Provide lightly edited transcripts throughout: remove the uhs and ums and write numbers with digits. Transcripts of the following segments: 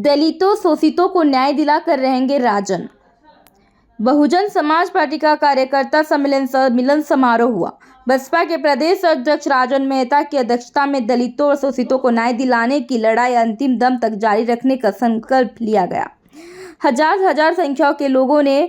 दलितों शोषितों को न्याय दिलाकर रहेंगे राजन। बहुजन समाज पार्टी का कार्यकर्ता मिलन समारोह हुआ। बसपा के प्रदेश अध्यक्ष राजन मेहता की अध्यक्षता में दलितों और शोषितों को न्याय दिलाने की लड़ाई अंतिम दम तक जारी रखने का संकल्प लिया गया। हजार संख्या के लोगों ने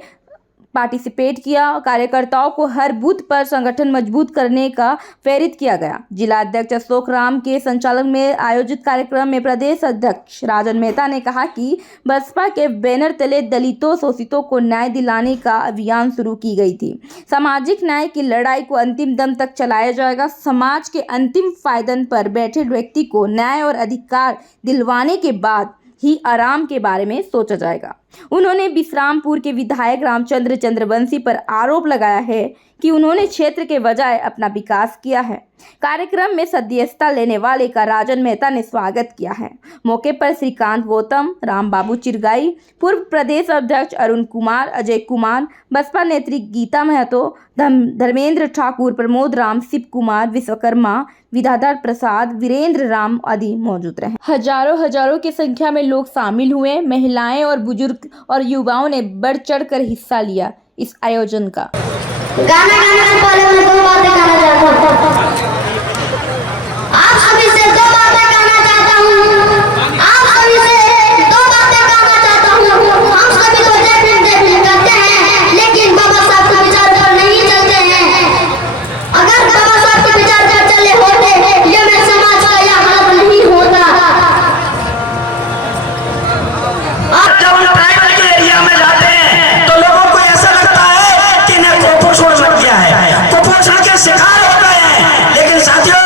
पार्टिसिपेट किया। कार्यकर्ताओं को हर बूथ पर संगठन मजबूत करने का प्रेरित किया गया। जिला अध्यक्ष अशोक राम के संचालन में आयोजित कार्यक्रम में प्रदेश अध्यक्ष राजन मेहता ने कहा कि बसपा के बैनर तले दलितों शोषितों को न्याय दिलाने का अभियान शुरू की गई थी। सामाजिक न्याय की लड़ाई को अंतिम दम तक चलाया जाएगा। समाज के अंतिम फायदन पर बैठे व्यक्ति को न्याय और अधिकार दिलवाने के बाद ही आराम के बारे में सोचा जाएगा। उन्होंने विश्रामपुर के विधायक रामचंद्र चंद्रवंशी पर आरोप लगाया है कि उन्होंने क्षेत्र के बजाय अपना विकास किया है। कार्यक्रम में सदस्यता लेने वाले का राजन मेहता ने स्वागत किया है। मौके पर श्रीकांत गौतम, राम बाबू चिरगाई, पूर्व प्रदेश अध्यक्ष अरुण कुमार, अजय कुमार, बसपा नेत्री गीता महतो, धर्मेंद्र ठाकुर, प्रमोद राम, शिव कुमार, विश्वकर्मा, विद्याधर प्रसाद, वीरेंद्र राम आदि मौजूद रहे। हजारों की संख्या में लोग शामिल हुए। महिलाएं और बुजुर्ग और युवाओं ने बढ़ चढ़ कर हिस्सा लिया इस आयोजन का। गाना गाने से पहले मैं दो बातें कहना चाहता हूँ। आप सभी से दो बातें कहना चाहता हूँ। आप सभी से दो बातें कहना चाहता हूँ। हम सभी तो जय भीम करते हैं, लेकिन बाबा साहब के विचार पर नहीं चलते हैं। अगर बाबा साहब के विचार पर चले होते, ये मेरे समाज का यह हालत नहीं होता। आप जब हम ट्राइबल के एरिया में जाते हैं तो लोगों को ऐसा लगता है कि इन्हें कुपोषण लग गया है, कुपोषण के शिकार हो गए हैं। लेकिन साथियों,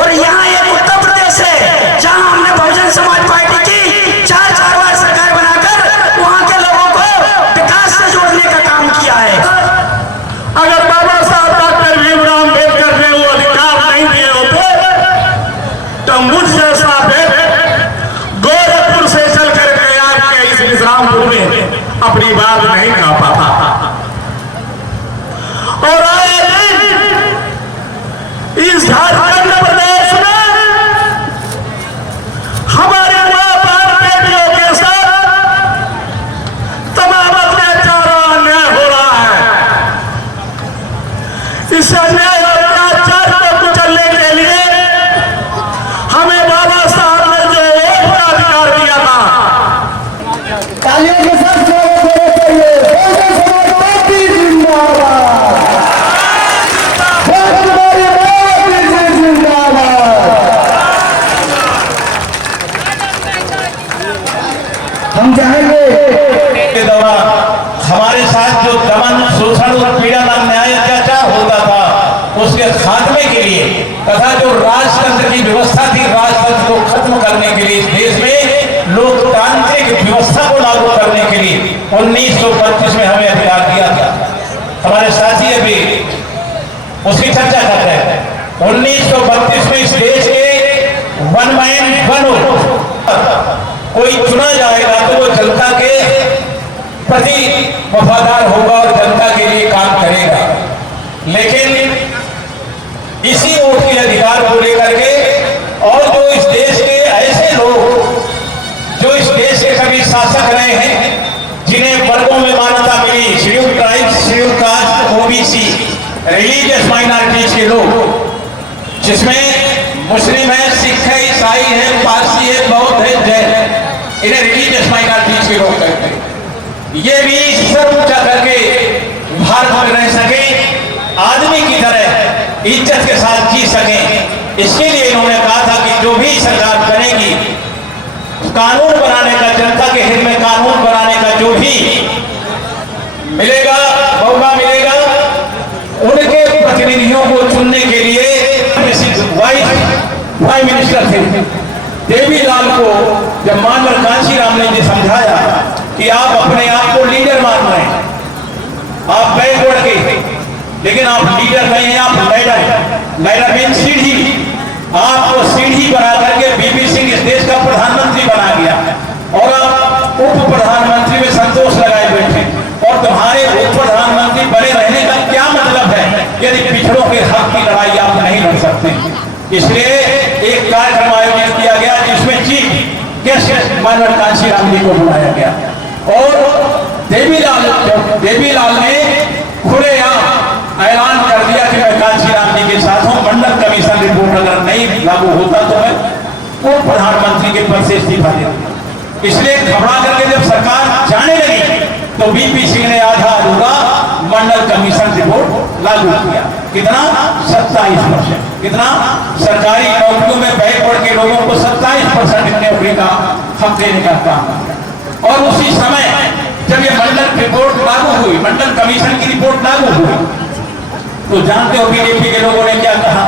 और यहाँ एक उत्तर प्रदेश है जहाँ हमने बहुजन समाज पार्टी की चार बार सरकार बनाकर वहाँ के लोगों को विकास से जोड़ने का काम किया है। अगर बाबा साहब डॉक्टर भीमराव अम्बेडकर ने वो अधिकार नहीं दिए होते तो मुझ जैसा गोरखपुर से चल करके आपके इस विश्रामपुर में अपनी बात नहीं कह पाता। और इस झारखंड प्रदेश में हमारे बेटियों के साथ तमाम अत्याचार और अन्याय हो रहा है। इस अन्याय और अत्याचार को कुचलने के लिए हमें बाबा साहब ने जो वोट का अधिकार दिया था, तालियों के साथ स्वागत होना चाहिए। बहुजन समाज पार्टी जिंदाबाद, हम चाहेंगे के दौरान हमारे साथ जो दमन, शोषण और पीड़न, अन्याय, अत्याचार होता था उसके खात्मे के लिए तथा जो राजतंत्र की व्यवस्था थी, राजतंत्र को खत्म करने के लिए, देश में लोकतांत्रिक व्यवस्था को लागू करने के लिए 1932 में हमें अधिकार दिया था। हमारे साथी अभी उसकी चर्चा कर रहे हैं। 1932 में इस देश के वन मैन वन कोई चुना जाएगा तो वो जनता के प्रति वफादार होगा और जनता के लिए काम करेगा। लेकिन इसी वोट के अधिकार को लेकर के और जो इस देश के ऐसे लोग जो इस देश के कभी शासक रहे हैं, जिन्हें वर्गों में मान्यता मिली, scheduled tribes, scheduled caste, OBC, religious minorities के लोग, जिसमें मुस्लिम है, सिख है, ईसाई है, पारसी है, बौद्ध है, जैन है, इन्हें रिलीजियस माइनॉरिटीज के लोग कहते हैं। ये भी सर ऊंचा करके भारत में रह सके, आदमी की तरह इज्जत के साथ जी सके। इसके लिए इन्होंने कहा था कि जो भी सरकार करेगी, कानून बनाने का, जनता के हित में कानून बनाने का जो भी मिलेगा, मौका मिलेगा, उनके प्रतिनिधियों को चुनने के लिए प्राइम मिनिस्टर थे देवीलाल को जब मानवर कांशीराम ने ये समझाया कि आप अपने आप को लीडर मान रहे हैं, आप बैकवर्ड के, लेकिन आप लीडर नहीं हैं, आप लैडर मीन सीढ़ी। आपको सीढ़ी बना करके बीपी सिंह इस देश का प्रधानमंत्री बना गया और आप उप प्रधानमंत्री में संतोष लगाए बैठे। और तुम्हारे उप प्रधानमंत्री बने रहने का क्या मतलब है यदि पिछड़ों के हक की लड़ाई आप नहीं लड़ सकते। इसलिए एक कार्यक्रम आयोजित किया गया जिसमें चीफ गेस्ट मानव कांशीराम जी को बुलाया गया और देवीलाल ने खुलेआम ऐलान कर दिया कि मैं कांशीराम जी के साथ हूं। मंडल कमीशन रिपोर्ट अगर नहीं लागू होता तो मैं वो प्रधानमंत्री के पद से इस्तीफा दे दूंगा। इसलिए घबरा करके जब सरकार जाने लगी तो वीपी सिंह ने आधा अधूरा मंडल कमीशन रिपोर्ट लागू किया। कितना? 27%। कितना? सरकारी नौकरियों में बैठ पड़ के लोगों को 27% नौकरी का हक देने का काम किया। और उसी समय जब ये मंडल रिपोर्ट लागू हुई, मंडल कमीशन की रिपोर्ट लागू हुई, तो जानते हो बीजेपी के लोगों ने क्या कहा?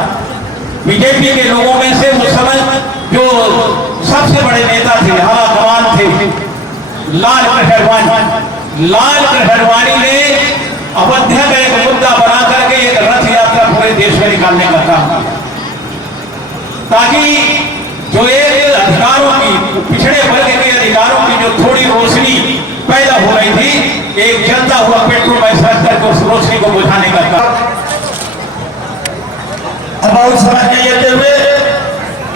बीजेपी के लोगों में से उस समय जो सबसे बड़े नेता थे, हवा कमान थे, लाल कृष्णवानी ने अवध्या का एक मुद्दा बना करके एक रथ यात्रा पूरे देश में निकालने का काम किया, ताकि जो एक अधिकारों की, पिछड़े वर्ग के अधिकारों की जो थोड़ी रोशनी पैदा हो रही थी, एक जलता हुआ पेट्रोल मैसेज करके उस रोशनी को बुझाने का काम। अब बहुत समय नहीं लेते हुए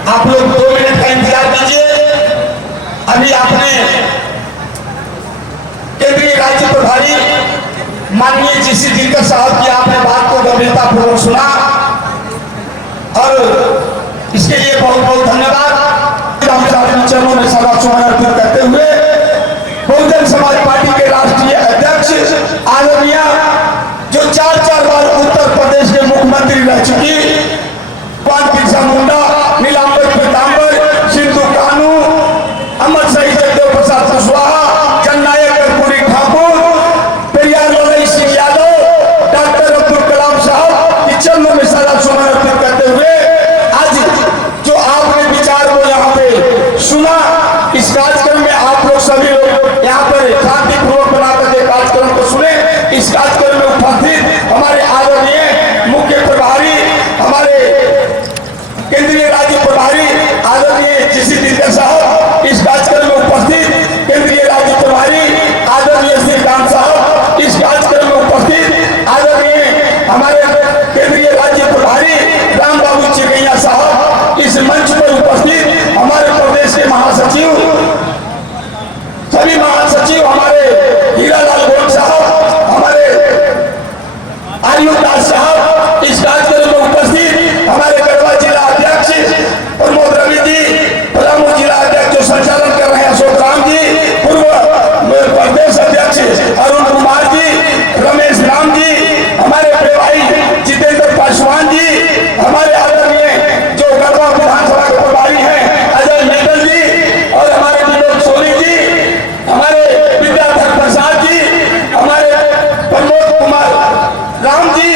आप लोग 2 मिनट का इंतजार कीजिए। अभी आपने केंद्रीय राज्य प्रभारी माननीय जीसी दिनकर साहब की आपने बात को गंभीरतापूर्वक सुना और इसके लिए बहुत बहुत धन्यवाद। चरणों में सभा सुमन अर्पित करते हुए बहुजन समाज पार्टी के राष्ट्रीय अध्यक्ष आदरणीय जो 4 बार उत्तर प्रदेश के मुख्यमंत्री रह चुकी भगवान बिरसा मुंडा, नीलांबर पीतांबर, सिंधु कानू, अमर शहीद जगदेव प्रसाद कुशवाहा, जननायक कर्पूरी ठाकुर, पेरियार ललई सिंह यादव, डॉक्टर अब्दुल कलाम साहब के चरणों में सदा सुमन अर्पित करते हुए आज जो आपने विचार को यहाँ पे सुना, इस कार्यक्रम में आप लोग सभी लोग यहाँ पर शांतिपूर्वक बनाकर के कार्यक्रम को सुने। इस कार्यक्रम में उपस्थित हमारे आदरणीय मुख्य प्रभारी, हमारे केंद्रीय राज्य प्रभारी आदरणीय जीसी दिनकर साहब, इस कार्यक्रम में उपस्थित केंद्रीय राज्य प्रभारी आदरणीय श्रीकांत साहब, इस कार्यक्रम में उपस्थित आदरणीय हमारे केंद्रीय राज्य प्रभारी राम बाबू चिकैया साहब, इस मंच पर उपस्थित हमारे प्रदेश के महासचिव, सभी महासचिव हमारे हीरालाल गोयल साहब, हमारे आयुष दास साहब, इस कार्यक्रम में उपस्थित हमारे गढ़वा जिला अध्यक्ष प्रमोद रवि जी, पलामू जिला अध्यक्ष जो संचालन कर रहे हैं अशोक राम जी, पूर्व प्रदेश अध्यक्ष अरुण कुमार जी, रमेश राम जी, हमारे भाई जितेंद्र पासवान जी, हमारे आदरणीय जो गढ़वा विधानसभा के प्रभारी हैं अजय मित्तल जी और हमारे विनोद सोनी जी, हमारे विद्याधर प्रसाद जी, हमारे प्रमोद कुमार राम जी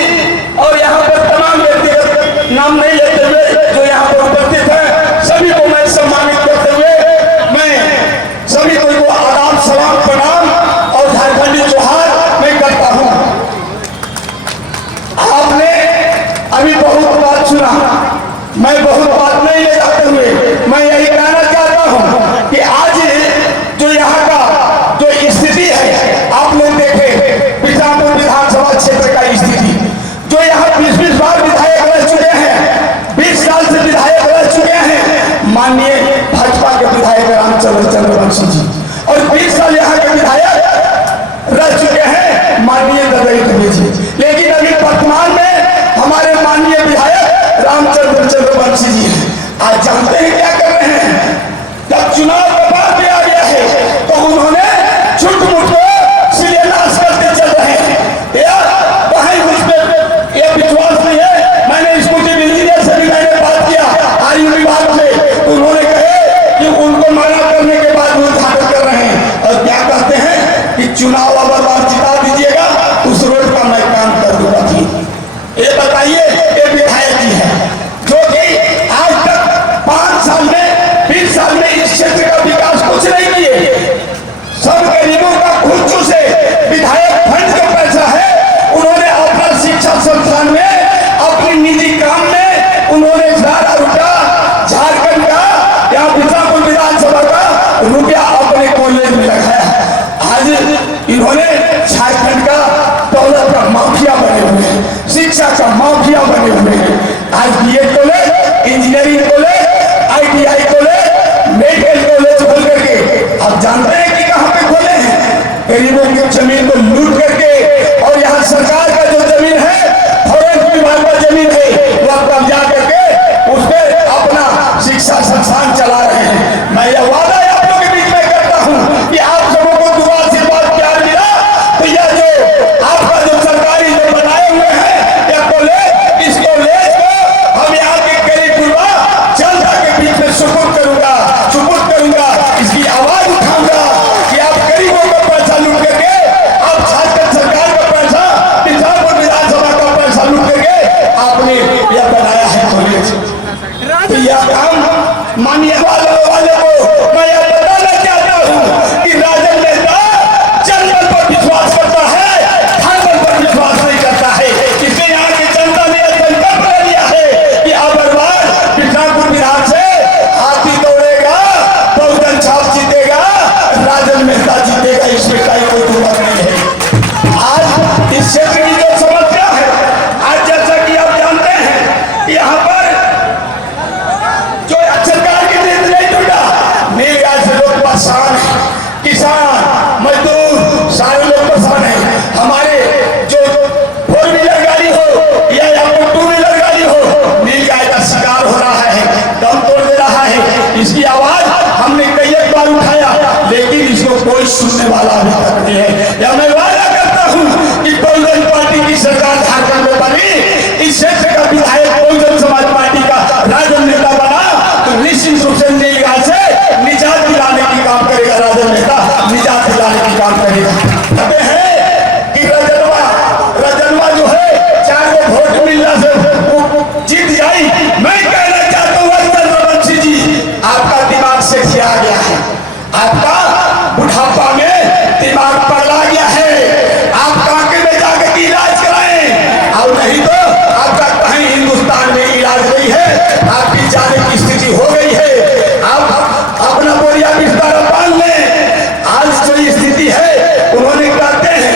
और यहाँ पर तमाम व्यक्तिगत नाम नहीं लेते हुए जो यहाँ पर उपस्थित हैं सभी को मैं सम्मानित करते हुए मैं सभी को आदाब सलाम प्रणाम और झारखंडी जोहार मैं करता हूँ। आपने अभी बहुत बात सुना, मैं बहुत बात नहीं ले जाते हुए मैं यही कहना चाहता हूँ कि आज जो यहाँ का जो स्थिति है आप लोग देखे बिरसापुर विधानसभा क्षेत्र का स्थिति, जो यहाँ 20 बार विधायक रह चुके हैं, 20 साल से विधायक रह चुके हैं माननीय भाजपा के विधायक रामचंद्र चंद्रवंशी जी, और 20 साल यहाँ के विधायक रह चुके हैं माननीय ददई दुबे जी, लेकिन अभी वर्तमान में हमारे माननीय विधायक रामचंद्र चंद्रवंशी जी आज जानते हैं क्या कर रहे हैं? जब चुनाव का बात भी आ गया है तो उन्होंने छुट मुट को शिलान्यास करते चल रहे हैं। मुझ पर यह विश्वास नहीं है। मैंने स्कूटी इंजीनियर से भी मैंने बात किया आयु विभाग में, उन्होंने कहे कि उनको मना करने के बाद वो उद्घाटन कर रहे हैं और क्या कहते हैं कि चुनाव अगर बार जिता दीजिएगा उस रोड का मैं काम कर दूंगा जी। ये बताइए, ये विधायक जी है जो कि आज तक 5 साल में 20 साल में इस क्षेत्र का विकास कुछ नहीं किए। सब गरीबों का खुद चूसे विधायक फंड का पैसा है, उन्होंने अपना शिक्षा संस्थान में अपनी निजी काम में उन्होंने सारा रुपया झारखंड का या बिरसापुर विधानसभा का रुपया अपने कॉलेज में लगाया। आज इन्होंने झारखंड का दौलत का माफिया बने हुए हैं, शिक्षा का माफिया बने हुए हैं। आज BEd college, engineering college, ITI college, medical college जानते हैं कि कहां पे खोले हैं? गरीबों की जमीन को लूट करके, और यहाँ सरकार का जो जमीन है, फॉरेस्ट विभाग का जमीन है, वह कब्जा करके उस पर अपना शिक्षा संस्थान चला रहे हैं। मैं यह वादा आप लोगों के बीच में करता हूं कि आप सबों को दुआ आशीर्वाद प्यार मिला तो यह जो आपका जो सरकारी जो बनाए हुए हैं यह कॉलेज, इस कॉलेज को हम यहाँ के गरीब गुरबा जनता के बीच में सुपुर्द करूंगा, इसकी आवाज उठाऊंगा कि आप गरीबों का पैसा लूट करके, आप झारखंड सरकार का पैसा, मिर्जापुर विधानसभा का पैसा लूट करके आपने यह बनाया है कॉलेज। तो यह काम माननीय वाले को मैं यह बताना चाहता हूं कि राजन नेता जनता पर विश्वास करता है, धर्म पर विश्वास नहीं करता है। इसलिए यहाँ की जनता ने यह संकल्प ले लिया है कि अब बार मिर्जापुर विधान से हाथी दौड़ेगा, बहुजन छाप जीतेगा, राजन मेहता जीतेगा, इसमें कोई दुमत नहीं है। आज इस क्षेत्र की जो समस्या है, आज जैसा कि आप जानते हैं यहाँ पर जो सरकार की नीति नहीं टूटा, नीलगाय से लोग परेशान है, किसान मजदूर सारे लोग परेशान है। हमारे जो 4 व्हीलर गाड़ी हो या आपको 2 व्हीलर गाड़ी हो, नीलगाय का शिकार हो रहा है, दम तोड़ दे रहा है। इसकी आवाज हमने कई एक बार उठाया, लेकिन इसको कोई सुनने वाला अभी तक नहीं है। या मैं वादा करता हूं कि बहुजन पार्टी की सरकार झारखंड में बनी, इस क्षेत्र का विधायक बहुजन समाज पार्टी का राजन नेता बना तो निश्चित रूप से नीलगाय से निजात दिलाने की काम करेगा। राजन नेता निजात दिलाने की काम करेगा। कहते हैं कि रजनवा जो है 4 वोट मिलने से जीत जाई। मैं कहना चाहता हूँ रघुवंशी जी, आपका दिमाग से खिया गया है, आपका बुढ़ापा में दिमाग पगला गया है। आप कांके में जाकर इलाज कराएं, और नहीं तो आपका कहीं हिंदुस्तान में इलाज नहीं है, आपकी जाने की स्थिति हो गई है। आप अपना बोरिया बिस्तर बांध लें। आज जो स्थिति है, उन्होंने कहते हैं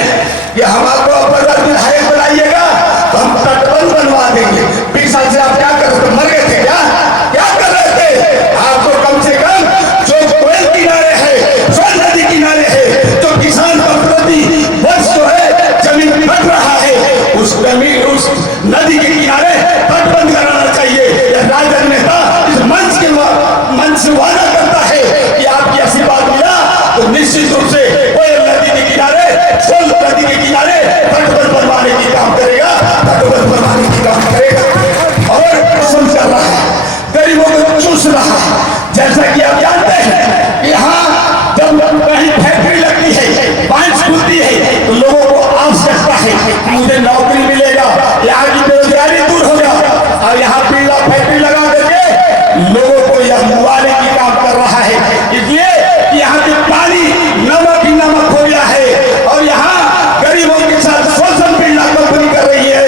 कि हम आपको अपर विधायक बनाइएगा तो हम तटबंध बनवा देंगे। 20 साल से आप क्या कर रहे थे? मर गए थे क्या कर रहे थे? आपको कम से कम जो कोयल किनारे है, सोन नदी किनारे है, जो किसान का प्रति वर्ष जो है जमीन फट रहा है, उस नदी के किनारे तटबंध कराना चाहिए। राजन नेता इस मंच से वादा करता है कि आपकी आशीर्वाद मिला तो निश्चित रूप से कोयल नदी के किनारे, सोन नदी के किनारे तटबंध बनवाने की काम करेगा, तटबंध बनवाने की काम करेगा। और सुन चल रहा है, गरीबों को चूस रहा है। जैसा कि आप जानते हैं, यहाँ जब कहीं फैक्ट्री लगती है, पाइप खुलती है, तो लोगों को आवश्यकता है कि मुझे नौकरी मिलेगा, यहाँ की बेरोजगारी दूर होगा। और यहाँ बिरला फैक्ट्री लगा करके लोगों को यह मुआवजे की काम कर रहा है। इसलिए यहाँ के पानी नमक ही नमक हो गया है, और यहाँ गरीबों के साथ शोषण बिरला कंपनी कर रही है।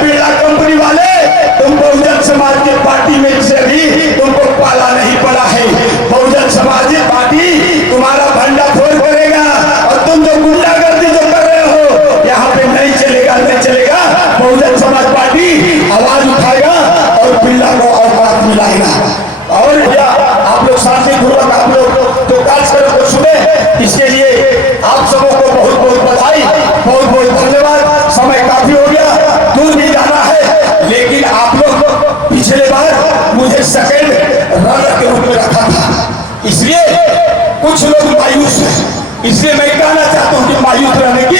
बिरला कंपनी वाले, तुम बहुजन समाज की पार्टी में से भी तुमको पाला नहीं पड़ा है। बहुजन समाज पार्टी तुम्हारा भंडा फोड़ करेगा, और तुम जो गुंडागर्दी जो कर रहे हो यहाँ पे नहीं चलेगा, नहीं चलेगा। बहुजन समाज पार्टी आवाज उठाएगा और बिरला को औकात मिलाएगा। और क्या आप लोग शांतिपूर्वक आप लोग जो कार्यक्रम को सुने, इसके लिए आप सबों को बहुत बहुत बधाई, बहुत बहुत धन्यवाद। समय काफी हो गया, दूर भी जाना है, लेकिन आप लोग पिछले बार मुझे सेकंड रनर के रूप में रखा था, इसलिए कुछ लोग मायूस हैं। इसलिए मैं कहना चाहता हूं कि मायूस रहने की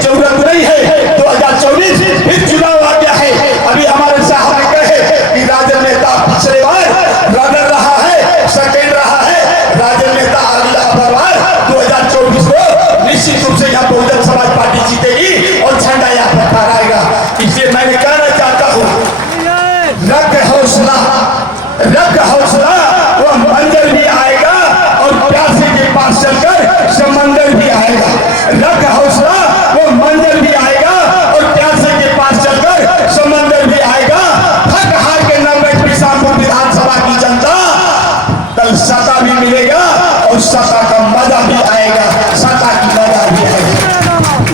जरूरत नहीं है। 2024 फिर चुनाव आ गया है। अभी हमारे साहब ने कहे कि राजन नेता पिछले बार रनर रहा है, सेकंड रहा है, राजन नेता अगला बार 2024 को निश्चित रूप से यहाँ बहुजन समाज पार्टी जीतेगी और झंडा यहाँ पर फहराएगा। इसलिए मैंने कहना चाहता हूँ, रख हौसला, वो मंजर भी आएगा और प्यासे के पास चलकर समंदर भी आएगा। रख हौसला, वो मंजर भी आएगा और प्यासे के पास चलकर समंदर भी आएगा। थक हार के न बैठ बिसापुर विधानसभा की जनता, कल सत्ता भी मिलेगा और सत्ता का मजा भी आएगा, सत्ता की मजा भी आएगा।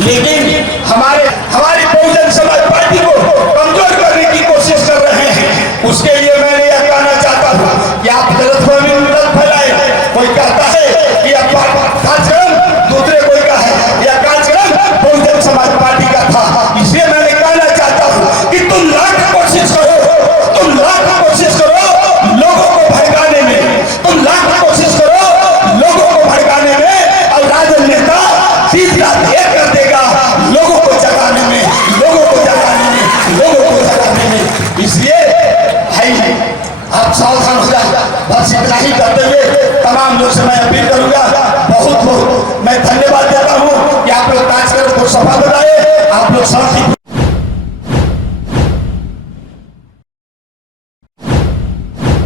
लेकिन हमारी बहुजन समाज पार्टी को कमजोर करने की कोशिश कर रहे हैं। उसके लिए मैंने यह कहना चाहता हूँ कि आप गलतफहमी मत फैलाएं। कोई कहता है कि अब लोग सफा बताए, आप लोग शांति